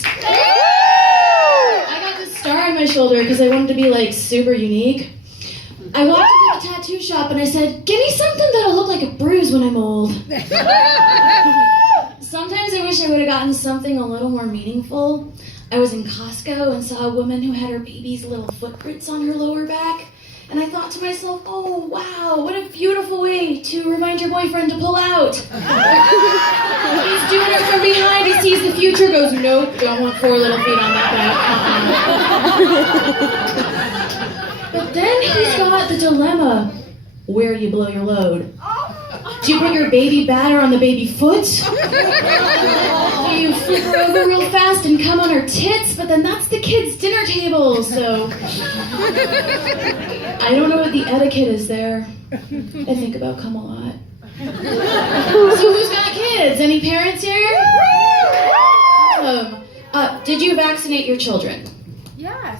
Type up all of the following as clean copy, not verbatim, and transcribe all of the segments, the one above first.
tattoos. I got this star on my shoulder because I wanted to be like super unique. I walked into the tattoo shop and I said, give me something that'll look like a bruise when I'm old. Sometimes I wish I would have gotten something a little more meaningful. I was in Costco and saw a woman who had her baby's little footprints on her lower back. And I thought to myself, oh, wow, what a beautiful way to remind your boyfriend to pull out. He's doing it from behind, he sees the future, goes, nope, don't want 4 little feet on that back. But then he's got the dilemma, where do you blow your load? Do you put your baby batter on the baby foot? Do you flip her over real fast and come on her tits? But then that's the kid's dinner table, so... I don't know what the etiquette is there. I think about cum a lot. So who's got kids? Any parents here? Did you vaccinate your children? Yes.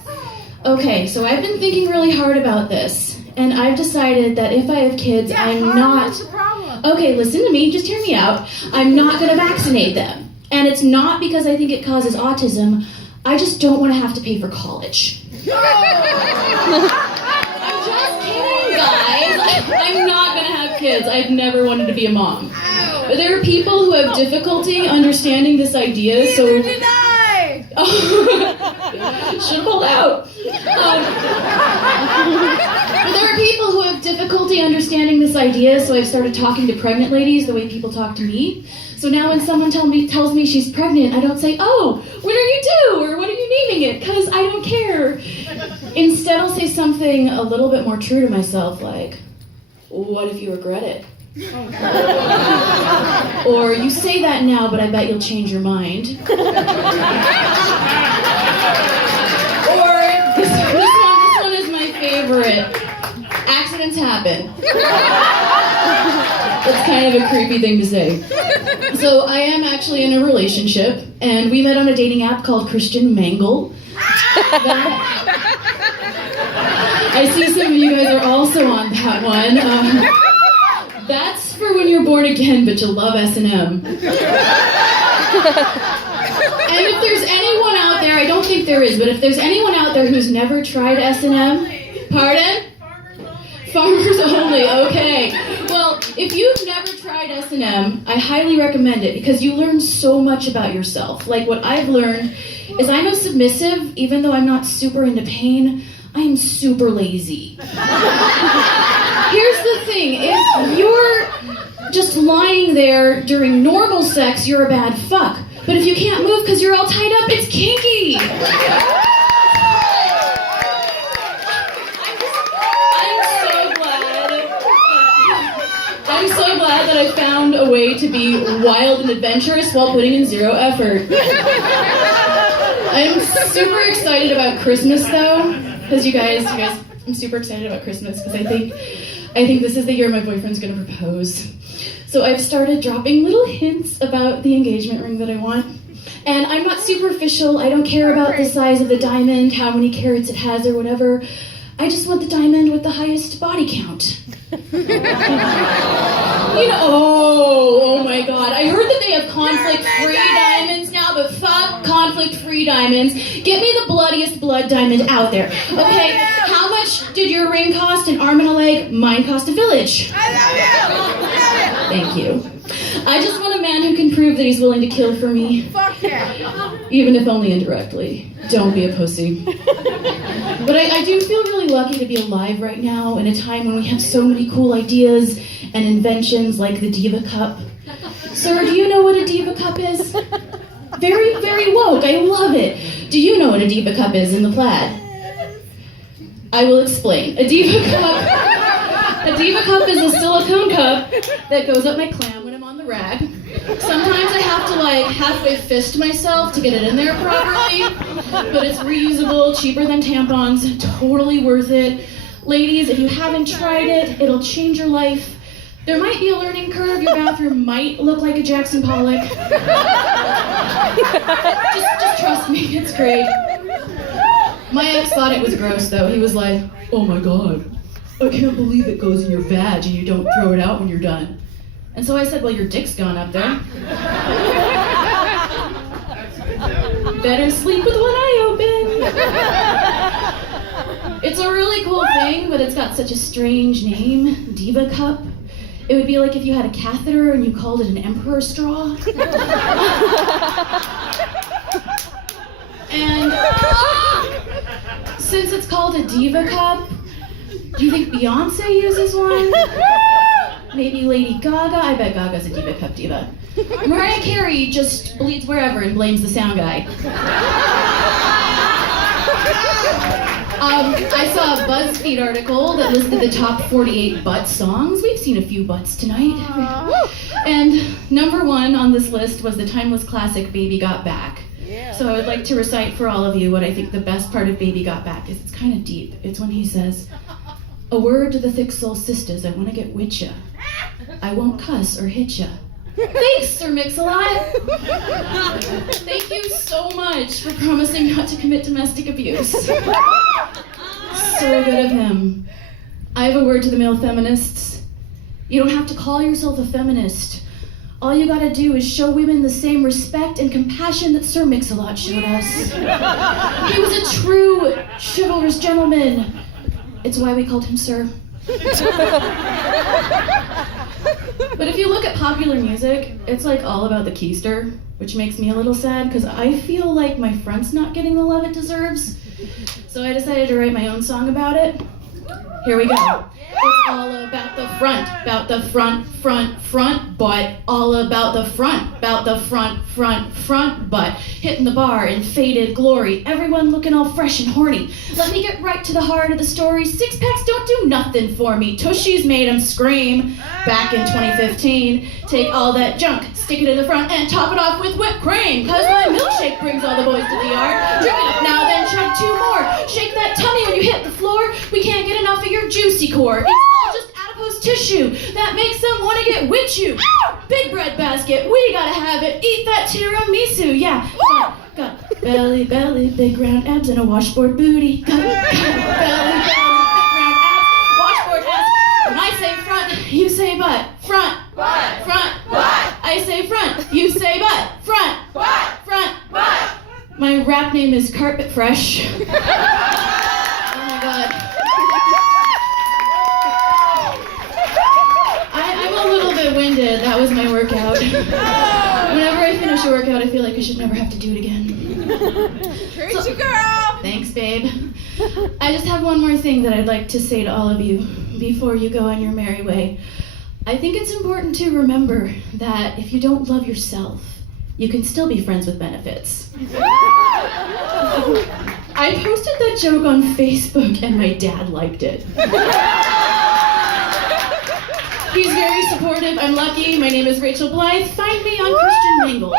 Okay, so I've been thinking really hard about this. And I've decided that if I have kids, I'm not... What's the problem? Okay, listen to me, just hear me out. I'm not going to vaccinate them. And it's not because I think it causes autism. I just don't want to have to pay for college. I'm just kidding, guys. I'm not going to have kids. I've never wanted to be a mom. But there are people who have difficulty understanding this idea, so... Neither did I! Should have pulled out. But there are people who have difficulty understanding this idea, so I've started talking to pregnant ladies the way people talk to me. So now when someone tells me she's pregnant, I don't say, oh, when are you due? Or what are you naming it? Because I don't care. Instead, I'll say something a little bit more true to myself, like, what if you regret it? Or you say that now, but I bet you'll change your mind. Or this one is my favorite. Accidents happen. That's kind of a creepy thing to say. So I am actually in a relationship, and we met on a dating app called Christian Mingle. I see some of you guys are also on that one. That's for when you're born again, but you love S&M. And if there's anyone out there, I don't think there is, but if there's anyone out there who's never tried S&M, pardon? Farmers only, okay. Well, if you've never tried S&M, I highly recommend it because you learn so much about yourself. Like what I've learned is I'm a submissive, even though I'm not super into pain, I am super lazy. Here's the thing, if you're just lying there during normal sex, you're a bad fuck. But if you can't move because you're all tied up, it's kinky. I'm so glad that I found a way to be wild and adventurous while putting in zero effort. I'm super excited about Christmas though, because you guys, I'm super excited about Christmas because I think this is the year my boyfriend's gonna propose. So I've started dropping little hints about the engagement ring that I want. And I'm not superficial, I don't care about the size of the diamond, how many carats it has or whatever. I just want the diamond with the highest body count. Oh my god, I heard that they have conflict-free diamonds now, but fuck conflict-free diamonds. Get me the bloodiest blood diamond out there. Okay, how much did your ring cost? An arm and a leg? Mine cost a village. I love you! Thank you. I just want a man who can prove that he's willing to kill for me. Fuck yeah! Even if only indirectly. Don't be a pussy. But I do feel really lucky to be alive right now in a time when we have so many cool ideas and inventions like the Diva Cup. Sir, do you know what a Diva Cup is? Very, very woke. I love it. Do you know what a Diva Cup is in the plaid? I will explain. A Diva Cup is a silicone cup that goes up my clam when I'm on the rag. Sometimes I have to halfway fist myself to get it in there properly, but it's reusable, cheaper than tampons, totally worth it. Ladies, if you haven't tried it, it'll change your life. There might be a learning curve, your bathroom might look like a Jackson Pollock. Just trust me, it's great. My ex thought it was gross though. He was like, oh my god, I can't believe it goes in your vag and you don't throw it out when you're done. And so I said, well, your dick's gone up there. better sleep with one eye open. It's a really cool thing, but it's got such a strange name, Diva Cup. It would be like if you had a catheter and you called it an emperor straw. And since it's called a Diva Cup, do you think Beyonce uses one? Maybe Lady Gaga? I bet Gaga's a Diva Cup diva. Mariah Carey just bleeds wherever and blames the sound guy. I saw a BuzzFeed article that listed the top 48 butt songs. We've seen a few butts tonight. And number 1 on this list was the timeless classic Baby Got Back. So I would like to recite for all of you what I think the best part of Baby Got Back is. It's kind of deep. It's when he says, "A word to the thick soul sisters, I want to get with ya. I won't cuss or hit ya." Thanks, Sir Mix-a-Lot. Thank you so much for promising not to commit domestic abuse. So good of him. I have a word to the male feminists. You don't have to call yourself a feminist. All you gotta do is show women the same respect and compassion that Sir Mix-a-Lot showed us. He was a true chivalrous gentleman. It's why we called him Sir. But if you look at popular music, it's like all about the keister, which makes me a little sad because I feel like my front's not getting the love it deserves. So I decided to write my own song about it. Here we go. It's all about the front, butt. All about the front, butt. Hitting the bar in faded glory. Everyone looking all fresh and horny. Let me get right to the heart of the story. 6-packs don't do nothing for me. Tushies made them scream. Back in 2015, take all that junk, stick it in the front, and top it off with whipped cream. Cause my milkshake brings all the boys to the yard. Drink it up now, then chug 2 more. Shake that tummy when you hit the floor. We can't get enough of your juicy core. It's all just adipose tissue that makes them want to get with you. Big bread basket, we gotta have it. Eat that tiramisu, yeah. Got belly, big round abs and a washboard booty. Got belly, big round abs, washboard ass. When I say front, you say butt. Front, front. I say front, you say butt. Front, front. My rap name is Carpet Fresh. Oh my god. I'm a little bit winded. That was my workout. Whenever I finish a workout, I feel like I should never have to do it again. Preach it, girl! Thanks, babe. I just have one more thing that I'd like to say to all of you before you go on your merry way. I think it's important to remember that if you don't love yourself, you can still be friends with benefits. I posted that joke on Facebook and my dad liked it. He's very supportive. I'm lucky. My name is Rachel Blithe. Find me on Christian Mingle.